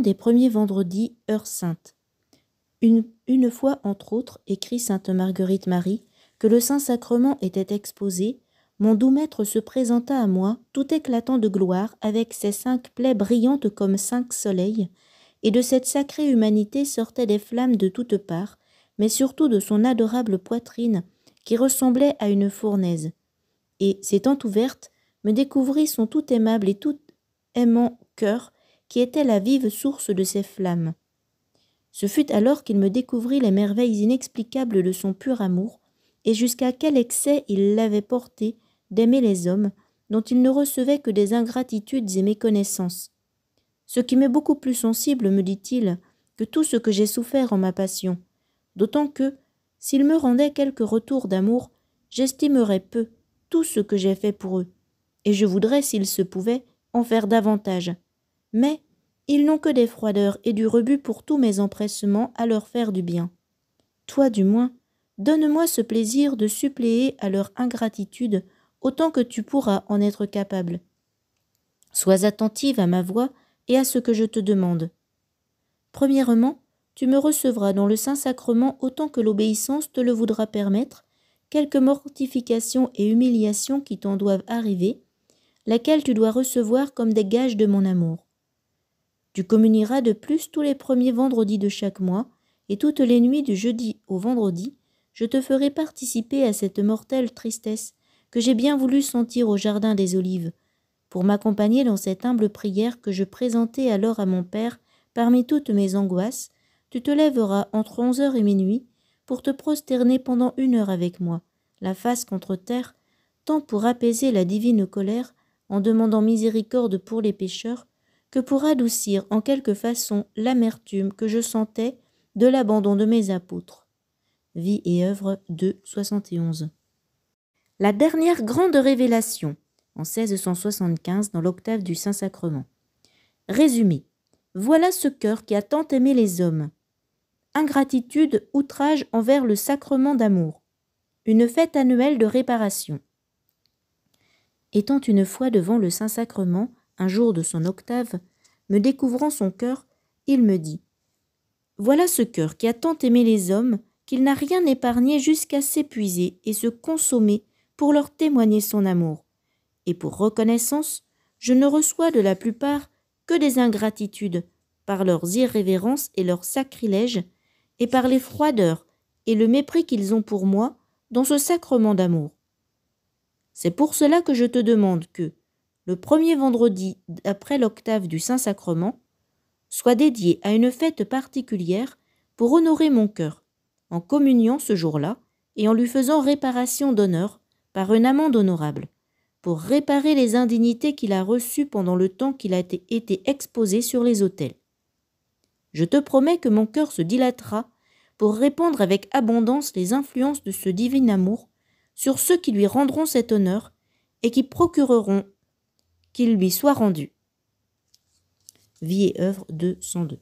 des premiers vendredis, heure sainte. Une fois, entre autres, écrit sainte Marguerite Marie, que le Saint-Sacrement était exposé, mon doux maître se présenta à moi, tout éclatant de gloire, avec ses 5 plaies brillantes comme 5 soleils, et de cette sacrée humanité sortaient des flammes de toutes parts, mais surtout de son adorable poitrine, qui ressemblait à une fournaise. Et, s'étant ouverte, me découvrit son tout aimable et tout aimant cœur, qui était la vive source de ses flammes. Ce fut alors qu'il me découvrit les merveilles inexplicables de son pur amour, et jusqu'à quel excès il l'avait porté d'aimer les hommes, dont il ne recevait que des ingratitudes et méconnaissances. Ce qui m'est beaucoup plus sensible, me dit-il, que tout ce que j'ai souffert en ma passion, d'autant que, s'il me rendait quelque retour d'amour, j'estimerais peu tout ce que j'ai fait pour eux, et je voudrais, s'il se pouvait, en faire davantage. Mais ils n'ont que des froideurs et du rebut pour tous mes empressements à leur faire du bien. Toi, du moins, donne-moi ce plaisir de suppléer à leur ingratitude autant que tu pourras en être capable. Sois attentive à ma voix et à ce que je te demande. Premièrement, tu me recevras dans le Saint-Sacrement autant que l'obéissance te le voudra permettre, quelques mortifications et humiliations qui t'en doivent arriver, laquelle tu dois recevoir comme des gages de mon amour. Tu communieras de plus tous les premiers vendredis de chaque mois, et toutes les nuits du jeudi au vendredi, je te ferai participer à cette mortelle tristesse que j'ai bien voulu sentir au jardin des Olives, pour m'accompagner dans cette humble prière que je présentai alors à mon Père parmi toutes mes angoisses. Tu te lèveras entre 11h et minuit pour te prosterner pendant 1 heure avec moi, la face contre terre, tant pour apaiser la divine colère en demandant miséricorde pour les pécheurs, que pour adoucir en quelque façon l'amertume que je sentais de l'abandon de mes apôtres. Vie et œuvre de 71. La dernière grande révélation, en 1675, dans l'octave du Saint-Sacrement. Résumé. Voilà ce cœur qui a tant aimé les hommes. Ingratitude, outrage envers le sacrement d'amour. Une fête annuelle de réparation. Étant une fois devant le Saint-Sacrement, un jour de son octave, me découvrant son cœur, il me dit « Voilà ce cœur qui a tant aimé les hommes qu'il n'a rien épargné jusqu'à s'épuiser et se consommer pour leur témoigner son amour. Et pour reconnaissance, je ne reçois de la plupart que des ingratitudes, par leurs irrévérences et leurs sacrilèges, et par les froideurs et le mépris qu'ils ont pour moi dans ce sacrement d'amour. C'est pour cela que je te demande que, le premier vendredi après l'octave du Saint-Sacrement, soit dédié à une fête particulière pour honorer mon cœur, en communiant ce jour-là et en lui faisant réparation d'honneur par une amende honorable, pour réparer les indignités qu'il a reçues pendant le temps qu'il a été exposé sur les autels. Je te promets que mon cœur se dilatera pour répandre avec abondance les influences de ce divin amour sur ceux qui lui rendront cet honneur et qui procureront qu'il lui soit rendu. Vie et œuvre de 102.